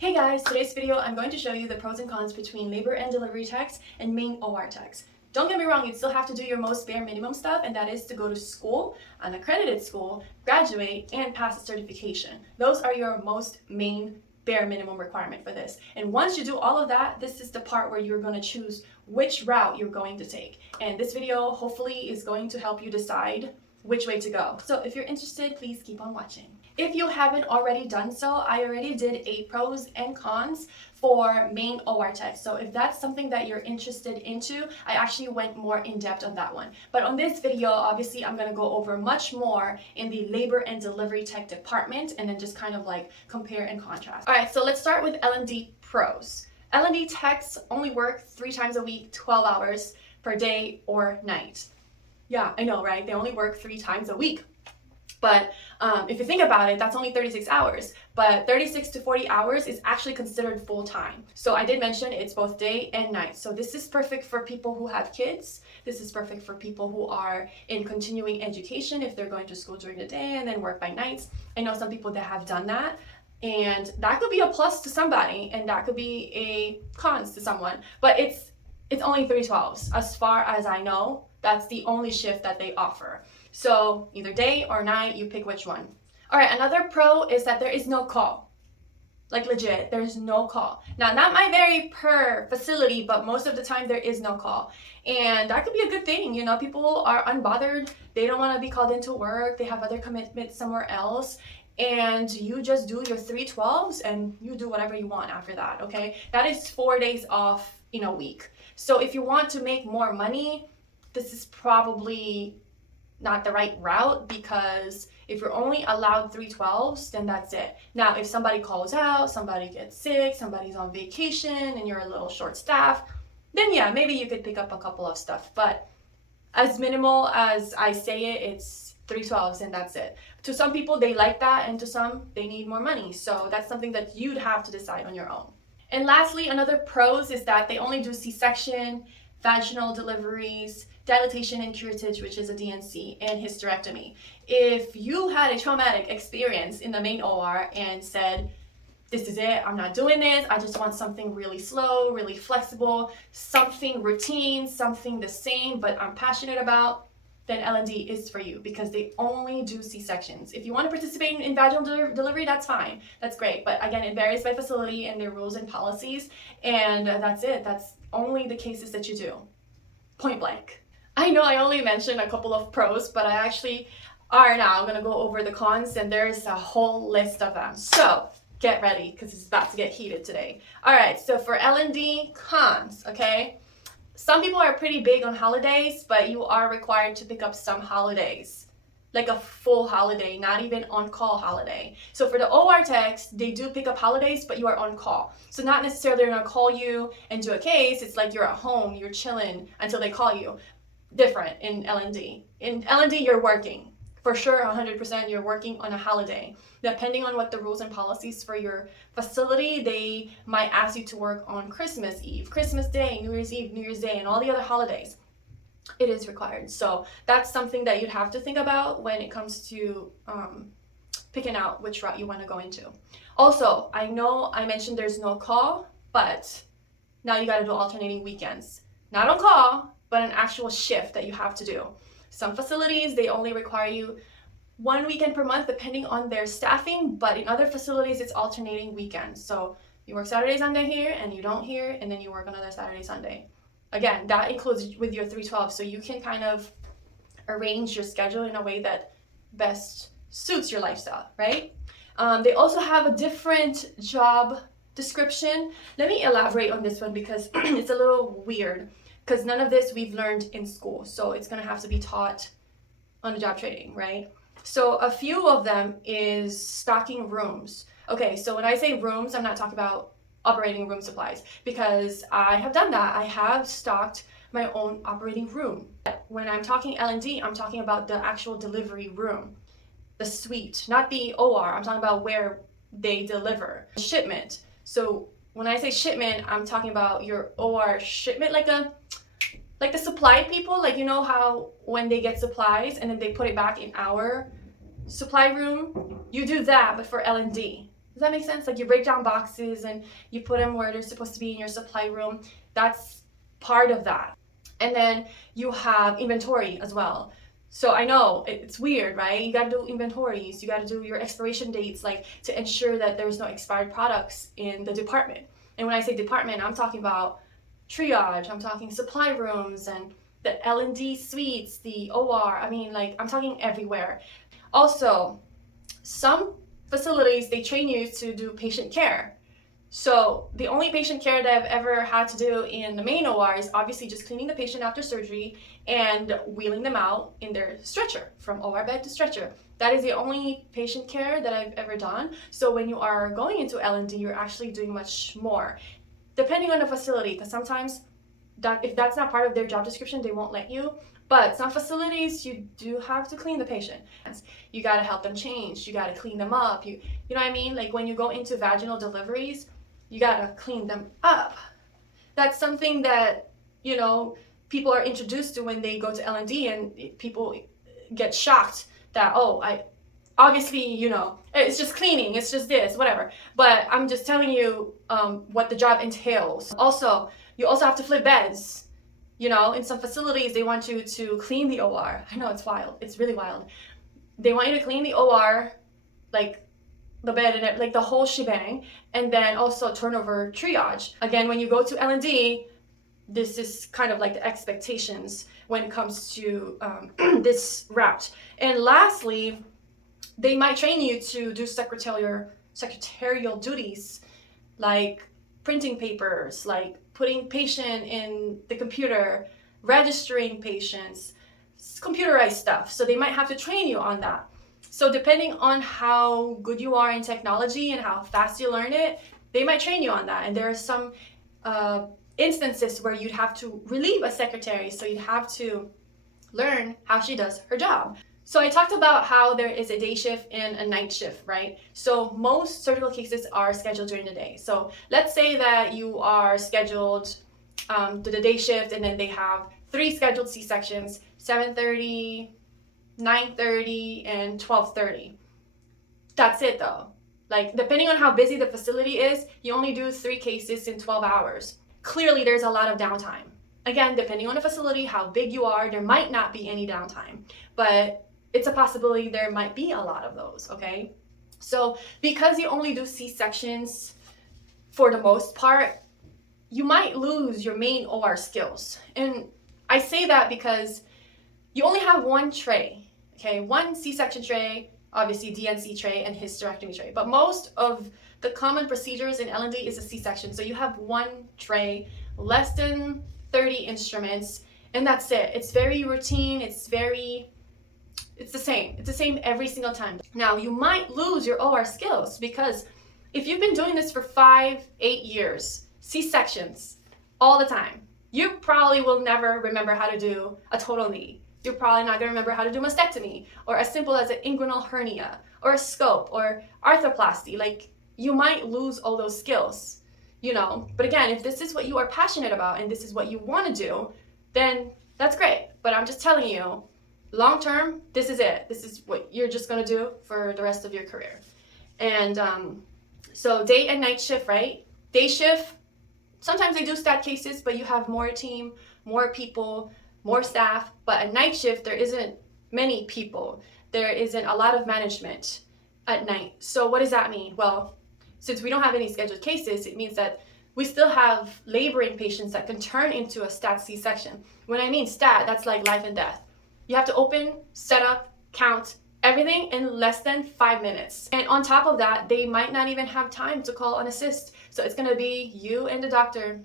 Hey guys, today's video I'm going to show you the pros and cons between labor and delivery techs and main OR techs. Don't get me wrong, you still have to do your most bare minimum stuff, and that is to go to school, an accredited school, graduate, and pass a certification. Those are your most main bare minimum requirement for this. And once you do all of that, this is the part where you're going to choose which route you're going to take. And this video hopefully is going to help you decide which way to go. So if you're interested, please keep on watching. If you haven't already done so, I already did a pros and cons for main OR tech. So if that's something that you're interested into, I actually went more in depth on that one. But on this video, obviously, I'm going to go over much more in the labor and delivery tech department and then just kind of like compare and contrast. All right, so let's start with L&D pros. L&D techs only work 3 times a week, 12 hours per day or night. Yeah, I know, right? They only work 3 times a week. But if you think about it, that's only 36 hours. But 36 to 40 hours is actually considered full time. So I did mention it's both day and night. So this is perfect for people who have kids. This is perfect for people who are in continuing education if they're going to school during the day and then work by nights. I know some people that have done that. And that could be a plus to somebody and that could be a cons to someone. But it's only 3/12s. As far as I know, that's the only shift that they offer. So either day or night, you pick which one. All right, another pro is that there is no call. Like legit, there's no call. Now, not might vary per facility, but most of the time there is no call. And that could be a good thing. You know, people are unbothered. They don't want to be called into work. They have other commitments somewhere else. And you just do your 3/12s and you do whatever you want after that, okay? That is 4 days off in a week. So if you want to make more money, this is probably not the right route, because if you're only allowed 3/12s, then that's it. Now, if somebody calls out, somebody gets sick, somebody's on vacation, and you're a little short-staffed, then yeah, maybe you could pick up a couple of stuff. But as minimal as I say it, it's 3/12s and that's it. To some people, they like that, and to some, they need more money. So that's something that you'd have to decide on your own. And lastly, another pros is that they only do C-section, vaginal deliveries, dilatation and curettage, which is a DNC, and hysterectomy. If you had a traumatic experience in the main OR and said, this is it, I'm not doing this, I just want something really slow, really flexible, something routine, something the same, but I'm passionate about, then L&D is for you, because they only do C-sections. If you want to participate in vaginal delivery, that's fine. That's great. But again, it varies by facility and their rules and policies. And that's it. That's only the cases that you do. Point blank. I know I only mentioned a couple of pros, but I actually are now going to go over the cons, and there's a whole list of them. So get ready, because it's about to get heated today. All right, so for L&D cons, okay? Some people are pretty big on holidays, but you are required to pick up some holidays, like a full holiday, not even on-call holiday. So for the OR techs, they do pick up holidays, but you are on call. So not necessarily they're gonna call you and do a case. It's like you're at home, you're chilling until they call you. Different in L&D. In L&D, you're working. For sure, 100% you're working on a holiday. Depending on what the rules and policies for your facility, they might ask you to work on Christmas Eve, Christmas Day, New Year's Eve, New Year's Day, and all the other holidays. It is required. So that's something that you'd have to think about when it comes to picking out which route you want to go into. Also, I know I mentioned there's no call, but now you got to do alternating weekends. Not on call, but an actual shift that you have to do. Some facilities, they only require you 1 weekend per month depending on their staffing, but in other facilities, it's alternating weekends. So you work Saturday, Sunday here, and you don't here, and then you work another Saturday, Sunday. Again, that includes with your 3/12, so you can kind of arrange your schedule in a way that best suits your lifestyle, right? They also have a different job description. Let me elaborate on this one because it's a little weird, because none of this we've learned in school, so it's going to have to be taught on the job training, right? So a few of them is stocking rooms. Okay, so when I say rooms, I'm not talking about operating room supplies, because I have done that. I have stocked my own operating room. When I'm talking L&D, I'm talking about the actual delivery room, the suite, not the OR. I'm talking about where they deliver. Shipment. So when I say shipment, I'm talking about your OR shipment, like the supply people, like you know how when they get supplies and then they put it back in our supply room, you do that, but for L&D. Does that make sense? Like you break down boxes and you put them where they're supposed to be in your supply room. That's part of that. And then you have inventory as well. So I know it's weird, right? You got to do inventories, you got to do your expiration dates, like to ensure that there's no expired products in the department. And when I say department, I'm talking about triage, I'm talking supply rooms and the L&D suites, the OR. I mean, like I'm talking everywhere. Also, some facilities, they train you to do patient care. So the only patient care that I've ever had to do in the main OR is obviously just cleaning the patient after surgery and wheeling them out in their stretcher, from OR bed to stretcher. That is the only patient care that I've ever done. So when you are going into L&D, you're actually doing much more, depending on the facility, because sometimes if that's not part of their job description, they won't let you. But some facilities, you do have to clean the patient. You got to help them change. You got to clean them up. You know what I mean? Like when you go into vaginal deliveries, you got to clean them up. That's something that, people are introduced to when they go to L&D, and people get shocked that, obviously, it's just cleaning, it's just this, whatever. But I'm just telling you what the job entails. Also, you also have to flip beds. In some facilities, they want you to clean the OR. I know, it's wild. It's really wild. They want you to clean the OR, like the bed and like the whole shebang, and then also turn over triage. Again, when you go to L&D, this is kind of like the expectations when it comes to this route. And lastly, they might train you to do secretarial duties, like printing papers, like putting patient in the computer, registering patients, computerized stuff. So they might have to train you on that. So depending on how good you are in technology and how fast you learn it, they might train you on that. And there are some instances where you'd have to relieve a secretary, so you'd have to learn how she does her job. So I talked about how there is a day shift and a night shift, right? So most surgical cases are scheduled during the day. So let's say that you are scheduled to the day shift, and then they have 3 scheduled C-sections, 7:30, 9:30, and 12:30. That's it though. Like depending on how busy the facility is, you only do 3 cases in 12 hours. Clearly there's a lot of downtime. Again, depending on the facility, how big you are, there might not be any downtime, but it's a possibility there might be a lot of those, okay? So because you only do C-sections for the most part, you might lose your main OR skills. And I say that because you only have one tray, okay? One C-section tray, obviously DNC tray and hysterectomy tray. But most of the common procedures in L&D is a C-section. So you have one tray, less than 30 instruments, and that's it. It's very routine. It's the same. It's the same every single time. Now, you might lose your OR skills because if you've been doing this for 5-8 years, C-sections all the time, you probably will never remember how to do a total knee. You're probably not going to remember how to do mastectomy, or as simple as an inguinal hernia, or a scope, or arthroplasty. Like, you might lose all those skills, But again, if this is what you are passionate about and this is what you want to do, then that's great. But I'm just telling you, long term, this is it. This is what you're just going to do for the rest of your career. And so day and night shift, right? Day shift, sometimes they do stat cases, but you have more team, more people, more staff. But a night shift, there isn't many people. There isn't a lot of management at night. So what does that mean? Well, since we don't have any scheduled cases, it means that we still have laboring patients that can turn into a stat C-section. When I mean stat, that's like life and death. You have to open, set up, count, everything in less than 5 minutes. And on top of that, they might not even have time to call an assist. So it's gonna be you and the doctor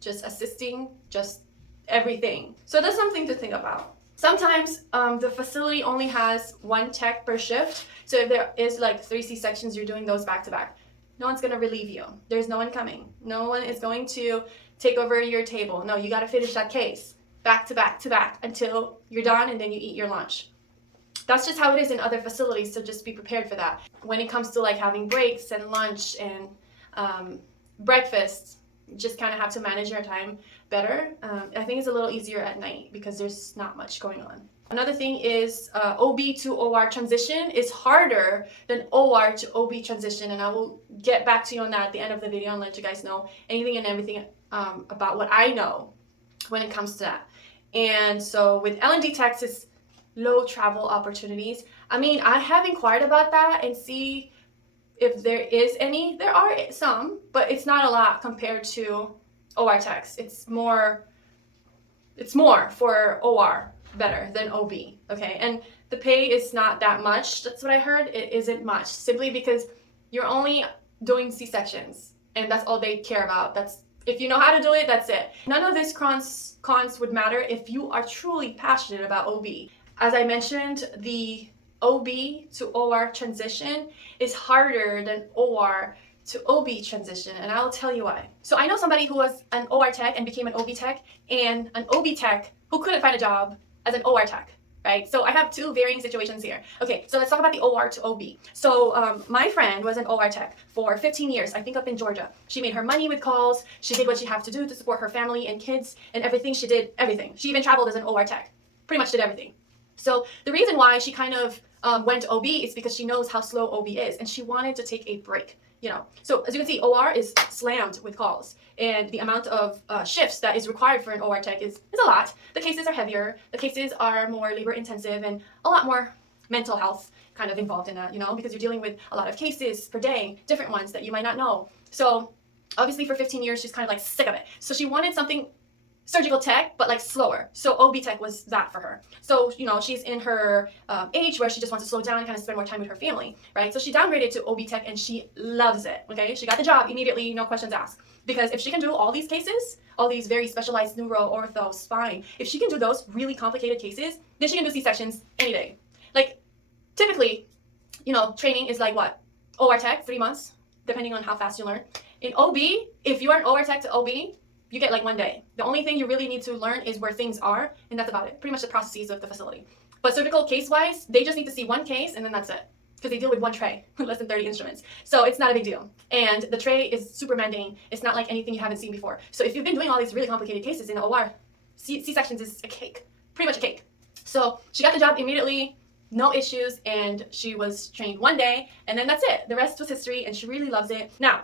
just assisting, just everything. So that's something to think about. Sometimes the facility only has 1 tech per shift. So if there is like 3 C-sections, you're doing those back to back. No one's gonna relieve you. There's no one coming. No one is going to take over your table. No, you gotta finish that case back to back to back until you're done, and then you eat your lunch. That's just how it is in other facilities, so just be prepared for that. When it comes to like having breaks and lunch and breakfast, you just kind of have to manage your time better. I think it's a little easier at night because there's not much going on. Another thing is OB to OR transition is harder than OR to OB transition, and I will get back to you on that at the end of the video and let you guys know anything and everything about what I know when it comes to that. And so with L&D techs, it's low travel opportunities. I mean, I have inquired about that and see if there is any. There are some, but it's not a lot compared to OR techs. It's more for OR better than OB, okay? And the pay is not that much. That's what I heard. It isn't much, simply because you're only doing C-sections, and that's all they care about. That's, if you know how to do it, that's it. None of these cons would matter if you are truly passionate about OB. As I mentioned, the OB to OR transition is harder than OR to OB transition, and I'll tell you why. So I know somebody who was an OR tech and became an OB tech, and an OB tech who couldn't find a job as an OR tech, right? So I have two varying situations here. Okay, so let's talk about the OR to OB. So my friend was an OR tech for 15 years, I think up in Georgia. She made her money with calls. She did what she had to do to support her family and kids and everything. She did everything. She even traveled as an OR tech, pretty much did everything. So the reason why she kind of went to OB is because she knows how slow OB is, and she wanted to take a break. You know, so as you can see, OR is slammed with calls, and the amount of shifts that is required for an OR tech is a lot. The cases are heavier, the cases are more labor intensive, and a lot more mental health kind of involved in that, you know, because you're dealing with a lot of cases per day, different ones that you might not know. So obviously for 15 years, she's kind of like sick of it. So she wanted something surgical tech, but like slower. So OB tech was that for her. So, you know, she's in her age where she just wants to slow down and kind of spend more time with her family, right? So she downgraded to OB tech and she loves it, okay? She got the job immediately, no questions asked. Because if she can do all these cases, all these very specialized neuro, ortho, spine, if she can do those really complicated cases, then she can do C-sections any day. Like, typically, you know, training is like what? OR tech, 3 months, depending on how fast you learn. In OB, if you are an OR tech to OB, you get like 1 day. The only thing you really need to learn is where things are, and that's about it. Pretty much the processes of the facility. But surgical case-wise, they just need to see one case, and then that's it. Because they deal with one tray, less than 30 instruments. So it's not a big deal. And the tray is super mundane. It's not like anything you haven't seen before. So if you've been doing all these really complicated cases in the OR, C-sections is a cake. Pretty much a cake. So she got the job immediately, no issues, and she was trained 1 day, and then that's it. The rest was history, and she really loves it. Now,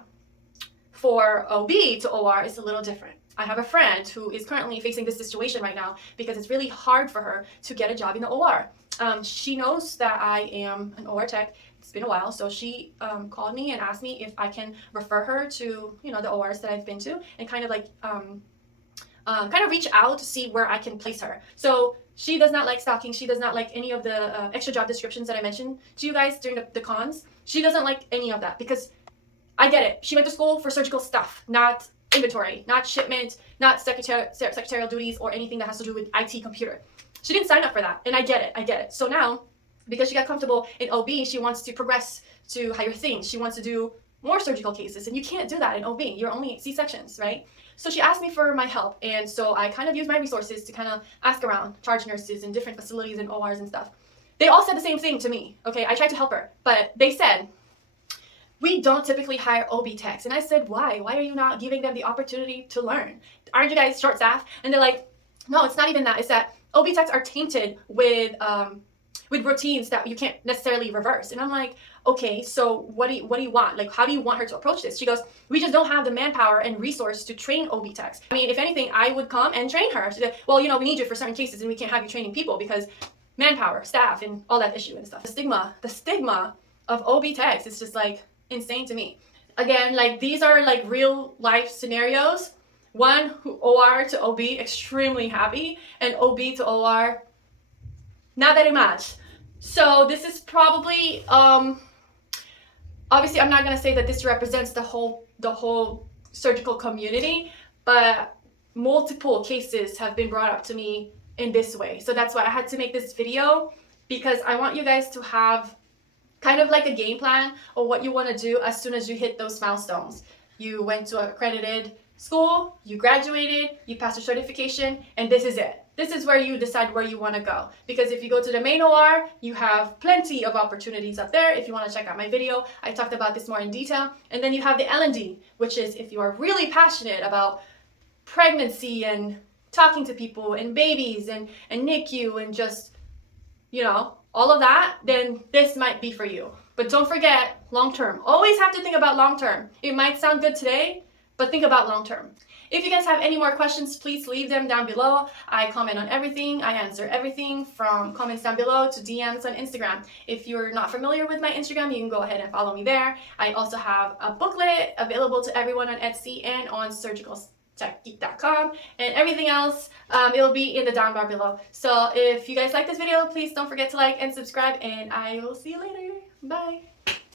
for OB to OR, it's a little different. I have a friend who is currently facing this situation right now because it's really hard for her to get a job in the OR. She knows that I am an OR tech. It's been a while, so she called me and asked me if I can refer her to, you know, the ORs that I've been to, and kind of like reach out to see where I can place her. So she does not like stalking. She does not like any of the extra job descriptions that I mentioned to you guys during the cons. She doesn't like any of that because I get it. She went to school for surgical stuff, not inventory, not shipment, not secretarial duties, or anything that has to do with IT computer. She didn't sign up for that, and I get it. So now, because she got comfortable in OB, she wants to progress to higher things. She wants to do more surgical cases, and you can't do that in OB. You're only C-sections, right? So she asked me for my help, and so I kind of used my resources to kind of ask around charge nurses in different facilities and ORs and stuff. They all said the same thing to me, okay? I tried to help her, but they said, we don't typically hire OB techs. And I said, why? Why are you not giving them the opportunity to learn? Aren't you guys short staffed? And they're like, no, it's not even that. It's that OB techs are tainted with routines that you can't necessarily reverse. And I'm like, okay, so what do you want? Like, how do you want her to approach this? She goes, we just don't have the manpower and resource to train OB techs. I mean, if anything, I would come and train her. She said, well, you know, we need you for certain cases and we can't have you training people because manpower, staff, and all that issue and stuff. The stigma of OB techs is just like insane to me. Again, like these are like real life scenarios. One who OR to OB extremely happy, and OB to OR not very much. So this is probably obviously I'm not gonna say that this represents the whole surgical community, but multiple cases have been brought up to me in this way. So that's why I had to make this video, because I want you guys to have kind of like a game plan of what you want to do as soon as you hit those milestones. You went to an accredited school, you graduated, you passed your certification, and this is it. This is where you decide where you want to go. Because if you go to the main OR, you have plenty of opportunities up there. If you want to check out my video, I talked about this more in detail. And then you have the L&D, which is if you are really passionate about pregnancy and talking to people and babies and NICU and just all of that, then this might be for you. But don't forget long term. Always have to think about long term. It might sound good today, but think about long term. If you guys have any more questions, please leave them down below. I comment on everything. I answer everything from comments down below to DMs on Instagram. If you're not familiar with my Instagram, you can go ahead and follow me there. I also have a booklet available to everyone on Etsy and on surgicaltechgeek.com, and everything else, it'll be in the down bar below. So if you guys like this video, please don't forget to like and subscribe, and I will see you later. Bye.